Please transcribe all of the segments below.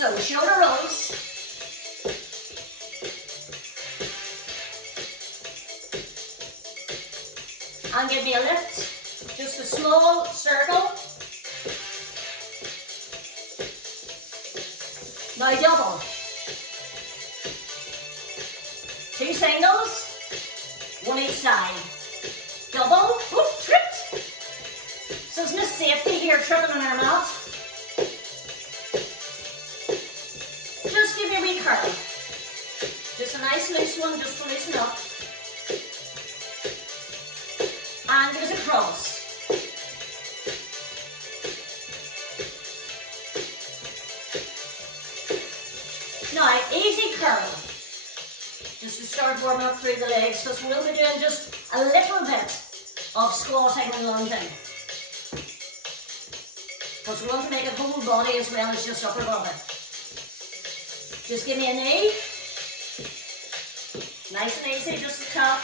So shoulder rolls. And give me a lift, just a small circle. Now double. 2 singles, 1 each side. Double, whoop, tripped. So there's no safety here, tripping on our mat. Just give me a wee curl. Just a nice loose one, just to loosen up. And there's a cross. Now, easy curl. Just to start warming up through the legs, because we'll be doing just a little bit of squatting and lunging. Because we want to make it whole body as well as just upper body. Just give me a knee. Nice and easy, just the top.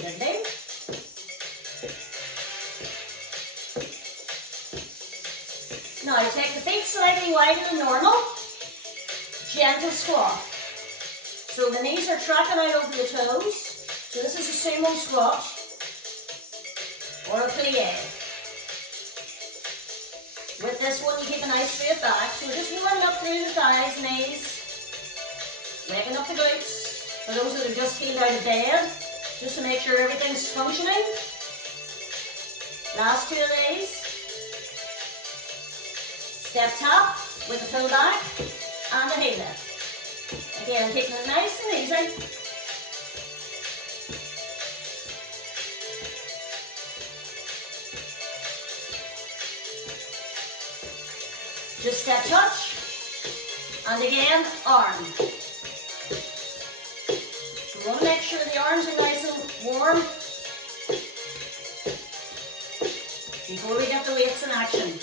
Good knee. Now take the feet slightly wider than normal. Gentle squat. So the knees are tracking out over the toes. So this is a sumo squat or a plie. With this one you keep a nice straight back. So we're just warming up through the thighs, knees, waking up the glutes. For those that are just healed out of bed, just to make sure everything's functioning. Last 2 of these. Step tap with a pull back and a heel lift. Again, taking it nice and easy. Just step touch. And again, arm. We want to make sure the arms are nice and warm before we get the weights in action.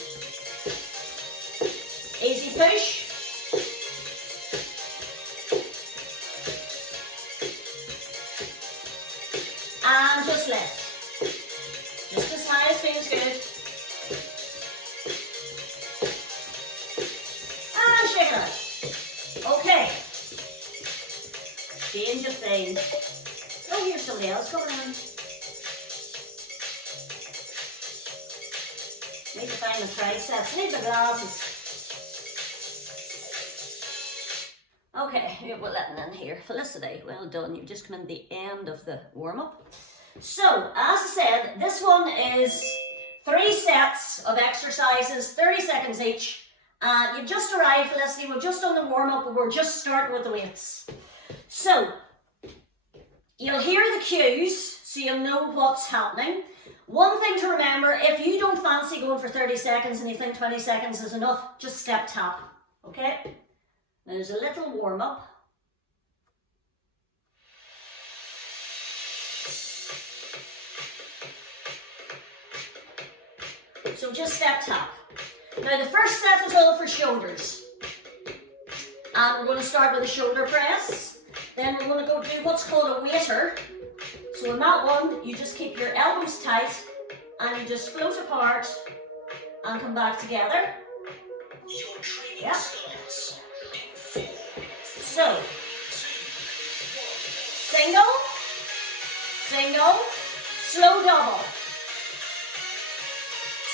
Easy push. And just lift. Just as high as feels good. And shake it out. Okay. Change of thing. Oh, here's somebody else coming in. Need to find the triceps. Need the glasses. Okay, we're letting in here. Felicity, well done. You've just come in the end of the warm-up. So, as I said, this one is 3 sets of exercises, 30 seconds each. You've just arrived, Felicity. We've just done the warm-up, but we're just starting with the weights. So, you'll hear the cues, so you'll know what's happening. One thing to remember, if you don't fancy going for 30 seconds and you think 20 seconds is enough, just step tap, okay? Now there's a little warm-up. So just step tap. Now the first set is all for shoulders. And we're going to start with a shoulder press. Then we're going to go do what's called a waiter. So in that one, you just keep your elbows tight and you just float apart and come back together. Your training starts. So, single, single, slow double,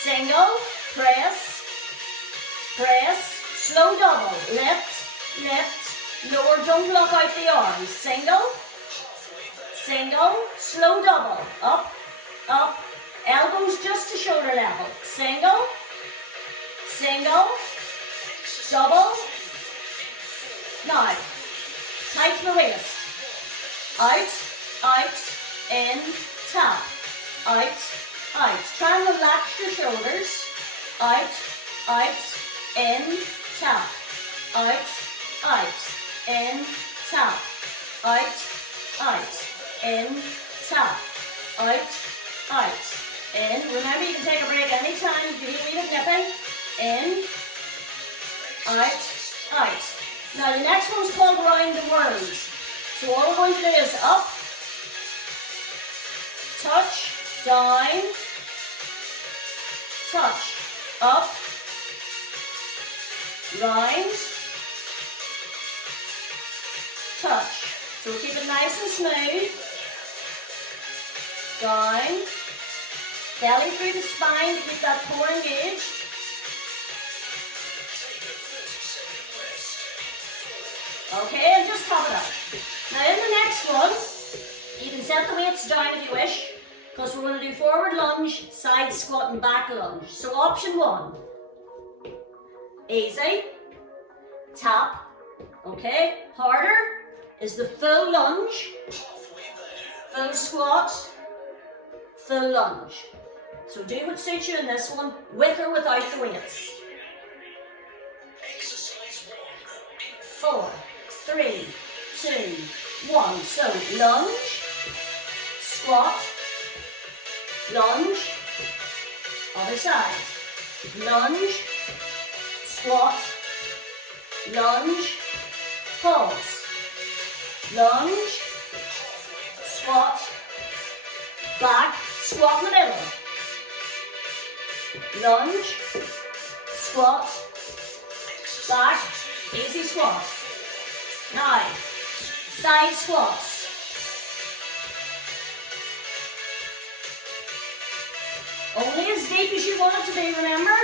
single, press, press, slow double, lift, lift, lower, don't block out the arms, single, single, slow double, up, up, elbows just to shoulder level, single, single, double. Now, tight the waist. Out, out, in, tap. Out, out. Try and relax your shoulders. Out, out, in, tap. Out, out, in, tap. Out, out, in, tap. Out, out, in. Remember, you can take a break anytime if you feel it nipping. In, out, out. Now the next one's called round the world. So all we're going to do is up, touch, down, touch, up, round, touch. So keep it nice and smooth. Down, belly through the spine to keep that core engaged. Okay, and just top it up. Now in the next one, you can set the weights down if you wish, because we're going to do forward lunge, side squat and back lunge. So option 1, easy, tap, okay. Harder is the full lunge, full squat, full lunge. So do what suits you in this one, with or without the weights. 4, 3, 2, 1. So lunge, squat, lunge, other side, lunge, squat, lunge, pause, lunge, squat, back, squat in the middle, lunge, squat, back, easy squat. Now, side squats. Only as deep as you want it to be, remember?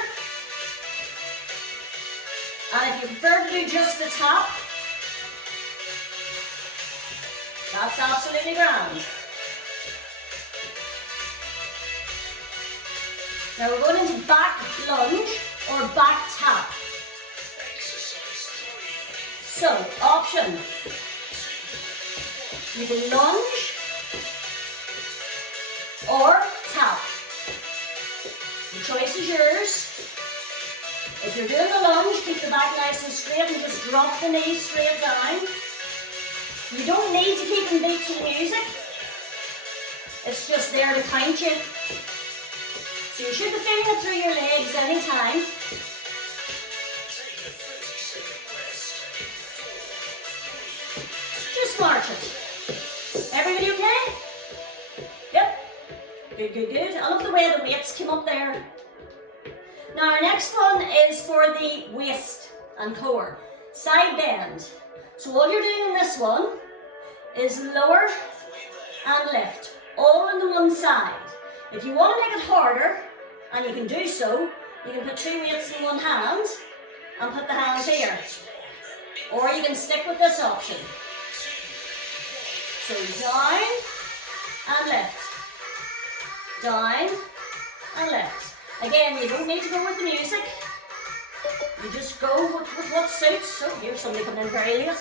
And if you prefer to do just the top, that's absolutely grand. Now we're going into back lunge or back tap. So, option. You can lunge or tap. The choice is yours. If you're doing the lunge, keep the back nice and straight and just drop the knees straight down. You don't need to keep them beat to the music. It's just there to count you. So you should be feeling it through your legs anytime. Just march it. Everybody okay? Yep. Good, good, good. I love the way the weights came up there. Now our next one is for the waist and core. Side bend. So all you're doing in this one is lower and lift, all on the one side. If you want to make it harder, and you can do so, you can put 2 weights in one hand and put the hand here. Or you can stick with this option. So down and lift. Down and lift. Again, you don't need to go with the music. You just go with what suits. So here's somebody coming in very late.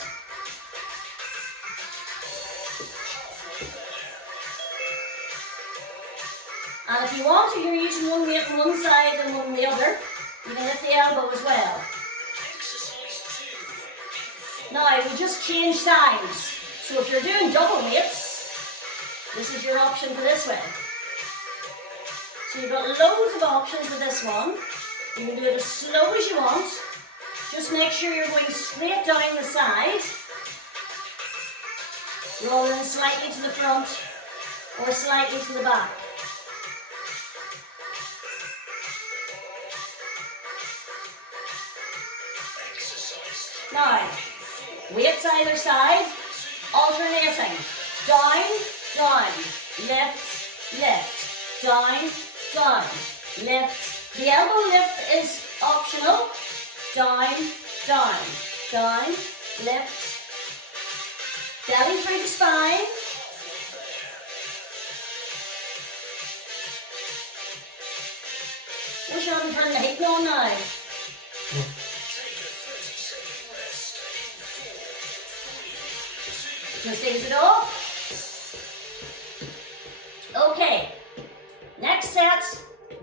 And if you want to, you're using one weight on one side and one on the other. You can lift the elbow as well. Now, we just change sides. So if you're doing double weights, this is your option for this way. So you've got loads of options with this one. You can do it as slow as you want. Just make sure you're going straight down the side, rather than slightly to the front or slightly to the back. Now, weights either side, alternating. Down, down, lift, lift, down, down, lift. The elbow lift is optional. Down, down, down, lift. Belly through the spine. Wish I hadn't turned the heat on now. Just ease it off. Okay, next set,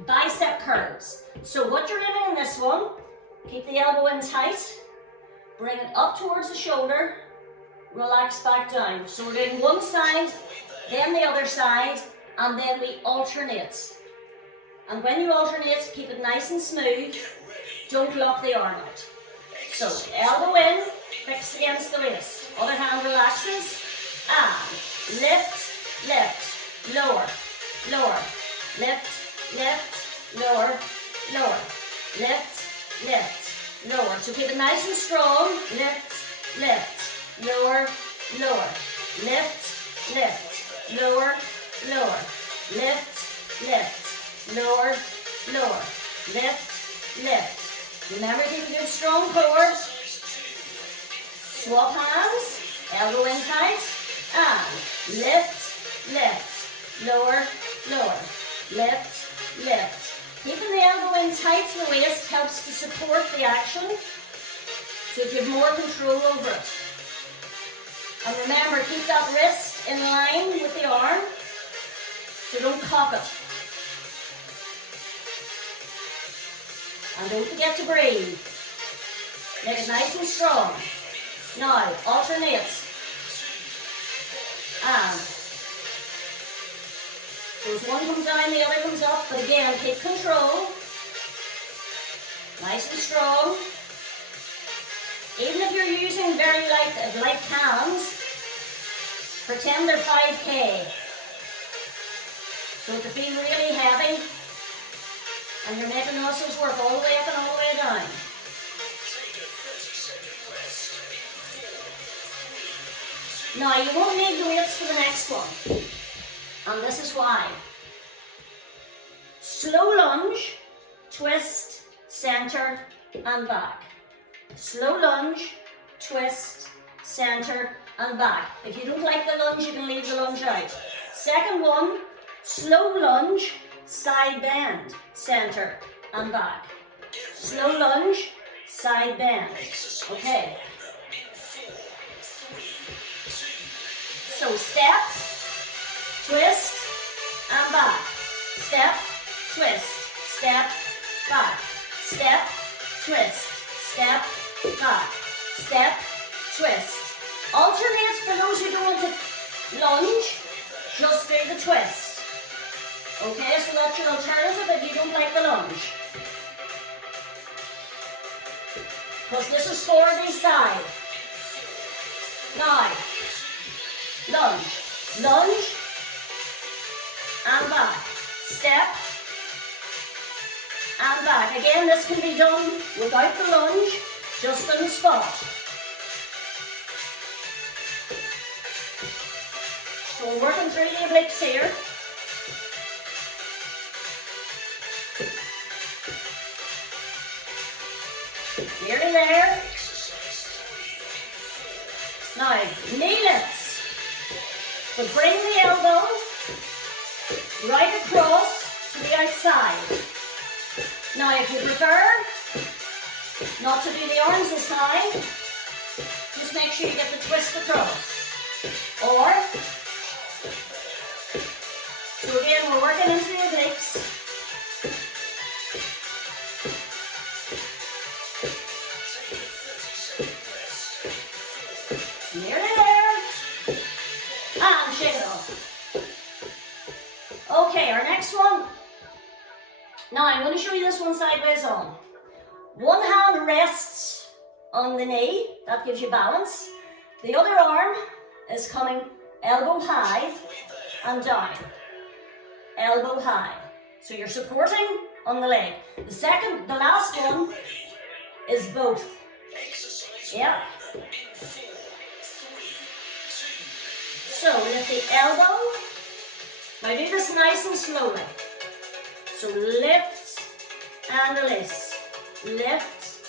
bicep curls. So what you're aiming in this one, keep the elbow in tight, bring it up towards the shoulder, relax back down. So we're doing one side, then the other side, and then we alternate. And when you alternate, keep it nice and smooth, don't lock the arm out. So elbow in, fixed against the waist. Other hand relaxes, and lift, lift, lower, lower, lift, lift, lower, lower, lift, lift, lower. So keep it nice and strong. Lift, lift, lower, lower, lift, lift, lower, lower, lift, lift, lower, lower, lift, lift. Remember, keep a good strong core. Swap hands, elbow in tight, and lift, lift, lower, lower, lift, lift. Keeping the elbow in tight to the waist helps to support the action, so you have more control over it. And remember, keep that wrist in line with the arm, so don't cock it. And don't forget to breathe. Make it nice and strong. Now, alternate. And so as one comes down, the other comes up. But again, take control. Nice and strong. Even if you're using very light hands, pretend they're 5K. So to feel really heavy, and you're making the muscles work all the way up and all the way down. Now, you won't need the weights for the next one, and this is why. Slow lunge, twist, center, and back. Slow lunge, twist, center, and back. If you don't like the lunge, you can leave the lunge out. Second one, slow lunge, side bend, center, and back. Slow lunge, side bend. Okay. So step, twist, and back. Step, twist, step, back. Step, twist, step, back. Step, twist. Alternate for those who don't want to lunge, just do the twist. Okay, so that's your alternative if you don't like the lunge. Because this is for the side. Now, lunge, lunge, and back. Step, and back. Again, this can be done without the lunge, just on the spot. So we're working through the obliques here. Nearly there. Now, knee lifts. So bring the elbow right across to the outside. Now, if you prefer not to do the arms as high, just make sure you get the twist across. Or, so again, we're working into the obliques. Nearly there. And shake it off. Okay, our next one. Now, I'm going to show you this one sideways on. One hand rests on the knee. That gives you balance. The other arm is coming elbow high and down. Elbow high. So you're supporting on the leg. The last one is both. Yeah. So lift the elbow. Now do this nice and slowly. So lift and release. Lift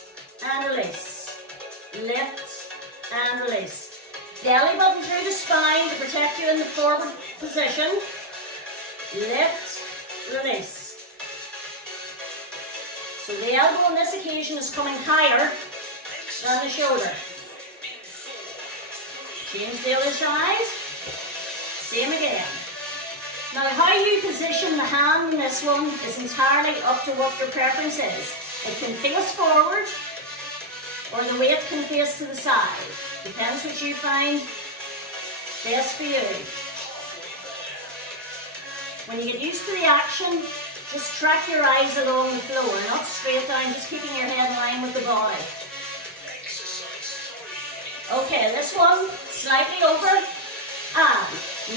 and release. Lift and release. Belly button through the spine to protect you in the forward position. Lift, release. So the elbow on this occasion is coming higher than the shoulder. Change the other side. Same again. Now how you position the hand in this one is entirely up to what your preference is. It can face forward or the weight can face to the side. Depends what you find best for you. When you get used to the action, just track your eyes along the floor, not straight down, just keeping your head in line with the body. Okay, this one, slightly over, and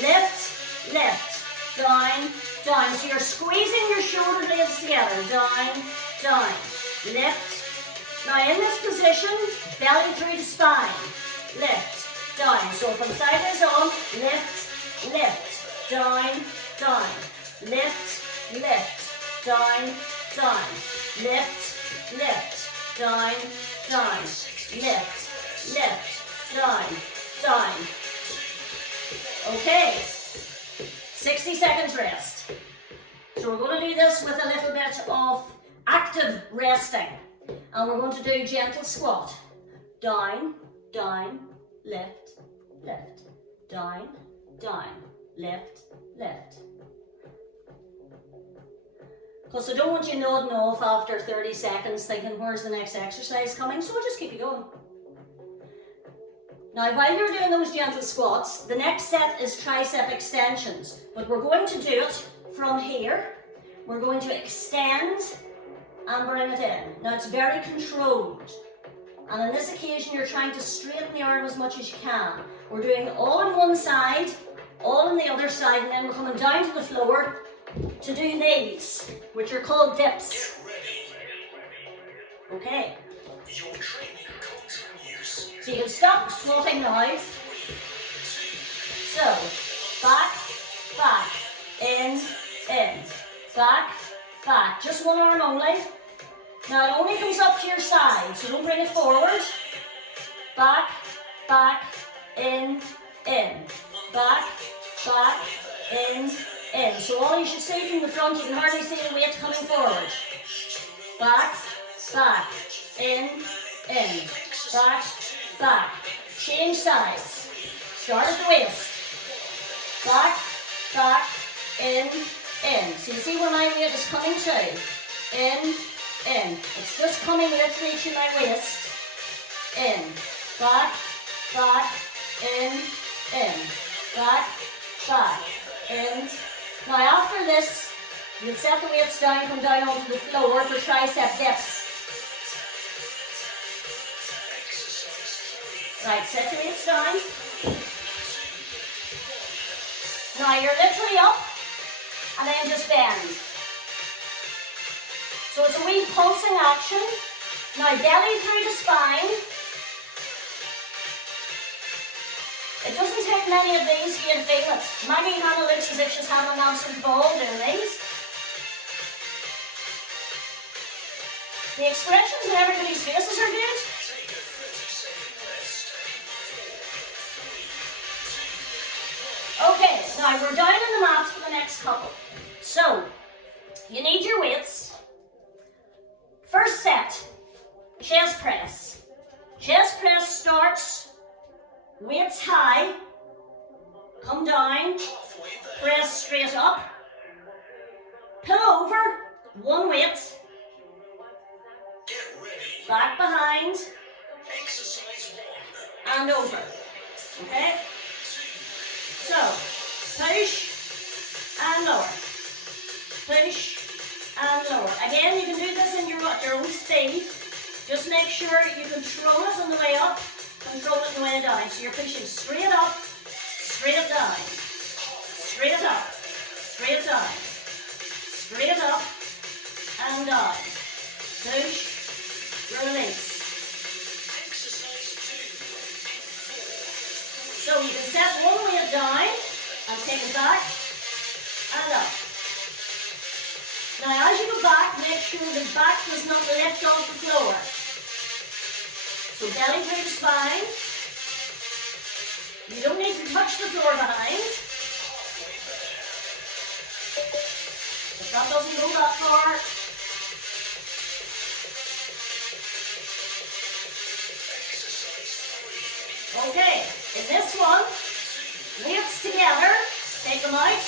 lift, lift, down, down. So you're squeezing your shoulder blades together. Down, down, lift. Now in this position, belly through the spine. Lift, down. So from side is on, lift, lift, down, down, lift, lift, down, down, lift, lift, down, down, lift, lift, down, down. Okay, 60 seconds rest. So we're going to do this with a little bit of active resting. And we're going to do gentle squat. Down, down, lift, lift, down, down, lift, lift. Because I don't want you nodding off after 30 seconds thinking, where's the next exercise coming? So we'll just keep you going. Now, while you're doing those gentle squats, the next set is tricep extensions. But we're going to do it from here. We're going to extend and bring it in. Now, it's very controlled. And on this occasion, you're trying to straighten the arm as much as you can. We're doing all on one side, all on the other side, and then we're coming down to the floor to do these, which are called dips. Okay. Your training continues. So you can stop squatting now. So, back, back, in, back, back. Just one arm only. Now it only comes up to your side, so don't bring it forward. Back, back, in, back, back, in. So all you should see from the front, you can hardly see the weight coming forward. Back, back, in, back, back. Change sides. Start at the waist. Back, back, in. So you see where my weight is coming to. In. It's just coming literally to my waist. In. Back, back, in. Back, back, in. Now after this, you'll set the weights down, come down onto the floor for tricep dips. Right, set the weights down. Now you're literally up, and then just bend. So it's a wee pulsing action. Now belly through the spine. It doesn't take many of these for you to feel it. Maggie Hannah looks as if she's having an absolute ball doing these. The expressions in everybody's faces are good. Okay, now we're down on the mats for the next couple. So, you need your weights. First set, chest press. Chest press starts weights high, come down, press straight up, pull over, one weight, back behind, and over. Okay? So, push and lower, push and lower. Again, you can do this in your own speed. Just make sure you control it on the way up, control it on the way down. So you're pushing straight up, straight it down, straight it up, straight it down, straight it up, and down. Push, release. So you can set one weight down and take it back and up. Now as you go back, make sure the back does not lift off the floor. So belly through the spine. You don't need to touch the floor behind. If that doesn't go that far. Okay, in this one, weights together, take them out,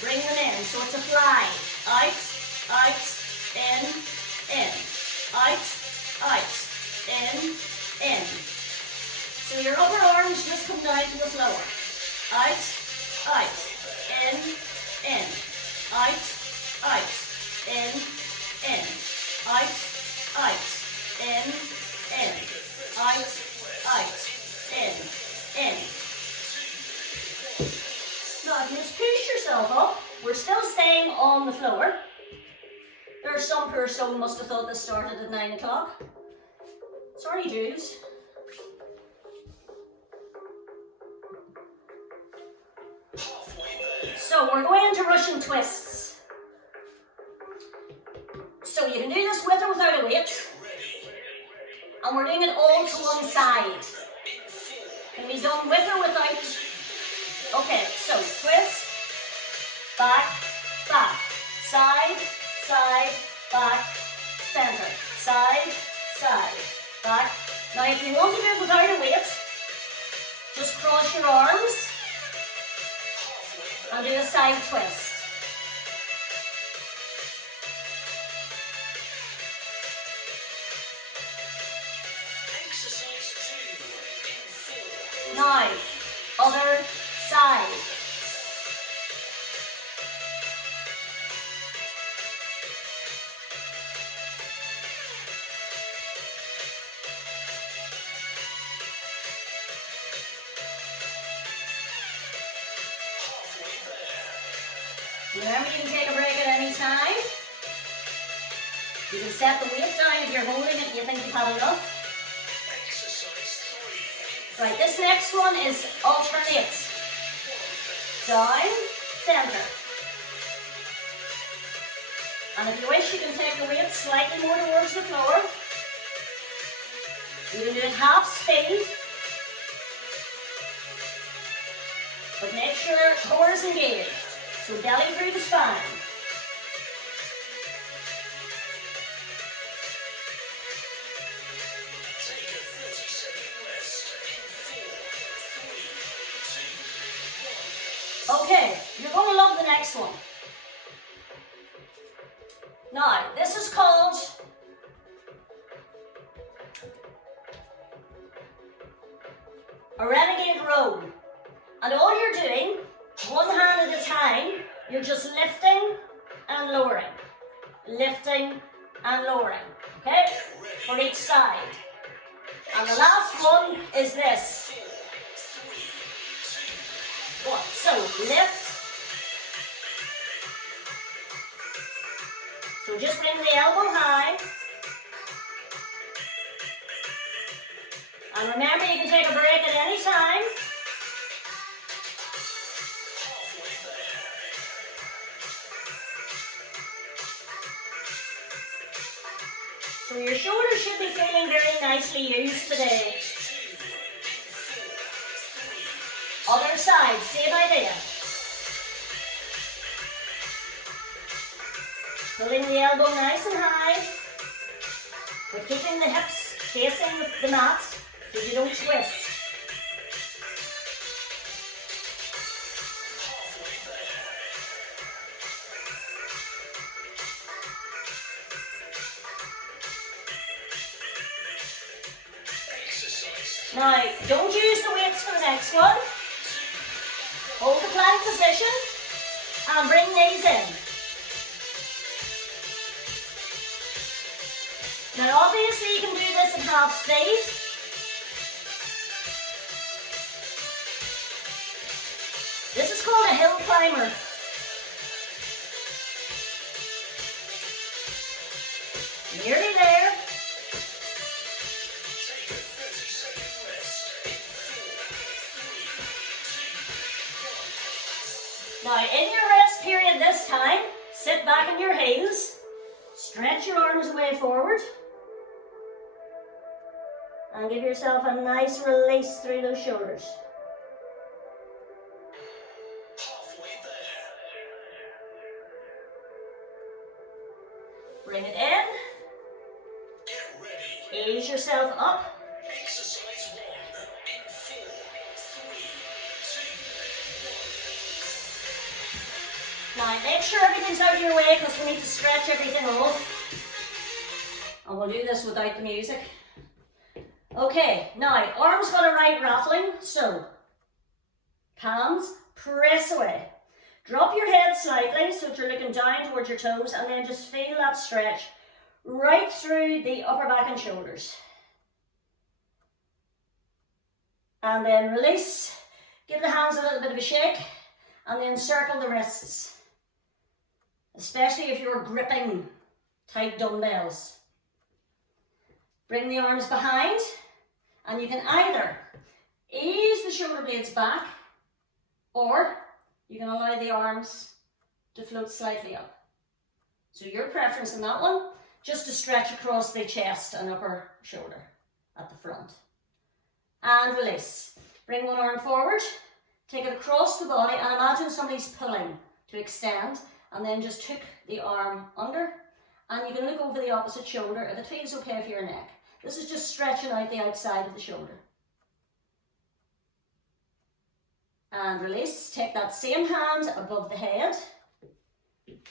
bring them in. So it's a fly. Out, out, in, out, out, in. So your upper arms just come down to the floor. Out, out, in, out, out, in, out, out, in, out, out, in. Now if you just push yourself up, we're still staying on the floor. There's some poor soul must have thought this started at 9 o'clock. Sorry, Jules. So we're going into Russian twists. So you can do this with or without a weight. And we're doing it all to one side. Can be done with or without. Okay, so twist, back, back, side, side, back, center, side, side, back. Now if you want to do it without a weight, just cross your arms and do a side twist. Now, other side. Remember, you can take a break at any time. You can set the weight down if you're holding it and you think you've had enough. Right, this next one is alternate. Down, center. And if you wish, you can take the weight slightly more towards the floor. You can do it half speed. But make sure core is engaged. So belly through the spine. Take a 30-second rest in 4, 3, 2, 1. Okay, you're going to love the next one. Now, this is called a renegade row. And all you're doing, one hand at a time, you're just lifting and lowering. Lifting and lowering. Okay? For each side. And the last one is this. One. So lift. So just bring the elbow high. And remember, you can take a break at any time. So your shoulders should be feeling very nicely used today. Other side, same idea. Pulling the elbow nice and high. We're keeping the hips facing the mat so you don't twist. Now, don't use the weights for the next one. Hold the plank position and bring knees in. Now, obviously, you can do this at half speed. This is called a hill climber. Nearly there. Now, in your rest period this time, sit back on your heels, stretch your arms away forward, and give yourself a nice release through those shoulders. Halfway there. Bring it in. Get ready. Ease yourself up. Exercise 1 in 4, 3, 2, 1. Now, make sure everything's out of your way because we need to stretch everything off. And we'll do this without the music. Okay, now, arms got a right rattling, so palms, press away. Drop your head slightly so that you're looking down towards your toes, and then just feel that stretch right through the upper back and shoulders. And then release, give the hands a little bit of a shake, and then circle the wrists. especially if you're gripping tight dumbbells. Bring the arms behind, and you can either ease the shoulder blades back, or you can allow the arms to float slightly up. So your preference in that one, just to stretch across the chest and upper shoulder at the front. And release. Bring one arm forward, take it across the body, and imagine somebody's pulling to extend, and then just hook the arm under, and you can look over the opposite shoulder if it feels okay for your neck. This is just stretching out the outside of the shoulder. And release. Take that same hand above the head,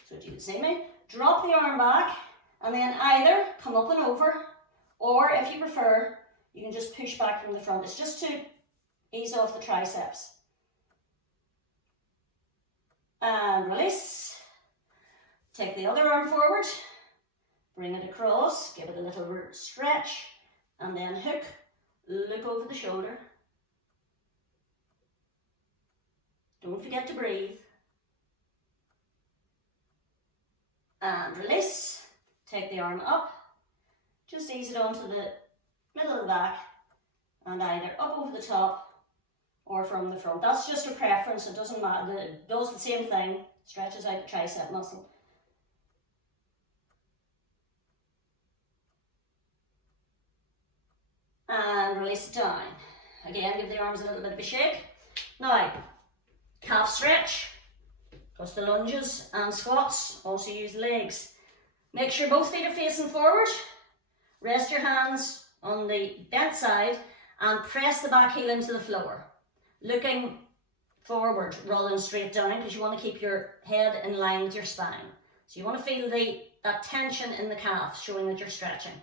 so do the same way. Drop the arm back, and then either come up and over, or if you prefer, you can just push back from the front. It's just to ease off the triceps. And release. Take the other arm forward, bring it across, give it a little stretch, and then hook, look over the shoulder. Don't forget to breathe. And release. Take the arm up, just ease it onto the middle of the back, and either up over the top or from the front. That's just a preference, it doesn't matter. It does the same thing, stretches out the tricep muscle. And release it down. Again, give the arms a little bit of a shake. Now, calf stretch, because the lunges and squats also use the legs. Make sure both feet are facing forward. Rest your hands on the bent side and press the back heel into the floor, looking forward rather than straight down, because you want to keep your head in line with your spine. So you want to feel that tension in the calf, showing that you're stretching.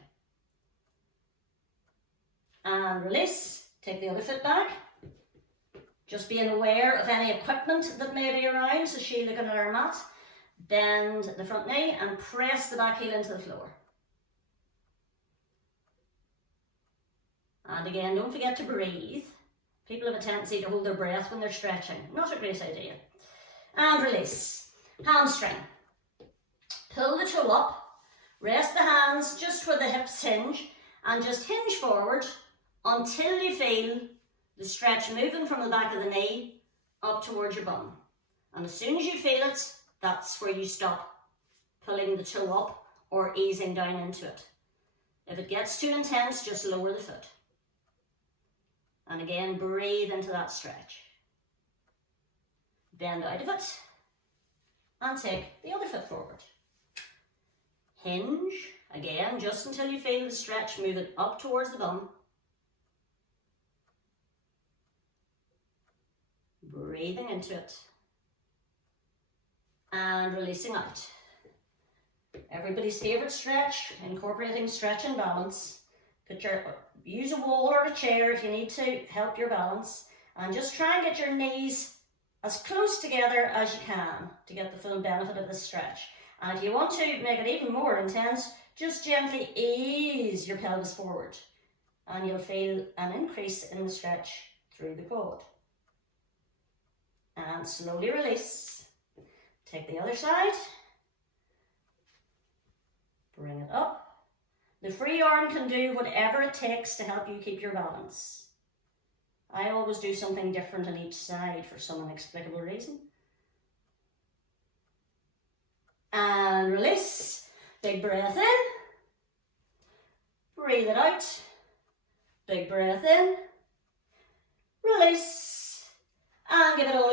And release. Take the other foot back. Just being aware of any equipment that may be around. So she looking at her mat. Bend the front knee and press the back heel into the floor. And again, don't forget to breathe. People have a tendency to hold their breath when they're stretching. Not a great idea. And release. Hamstring. Pull the toe up. Rest the hands just where the hips hinge. And just hinge forward until you feel the stretch moving from the back of the knee up towards your bum. And as soon as you feel it, that's where you stop pulling the toe up or easing down into it. If it gets too intense, just lower the foot. And again, breathe into that stretch. Bend out of it and take the other foot forward. Hinge, again, just until you feel the stretch moving up towards the bum. Breathing into it and releasing out. Everybody's favourite stretch, incorporating stretch and balance. Use a wall or a chair if you need to help your balance, and just try and get your knees as close together as you can to get the full benefit of the stretch. And if you want to make it even more intense, just gently ease your pelvis forward and you'll feel an increase in the stretch through the quad. And slowly release. Take the other side. Bring it up. The free arm can do whatever it takes to help you keep your balance. I always do something different on each side for some inexplicable reason. And release. Big breath in. Breathe it out. Big breath in. Release. And give it all a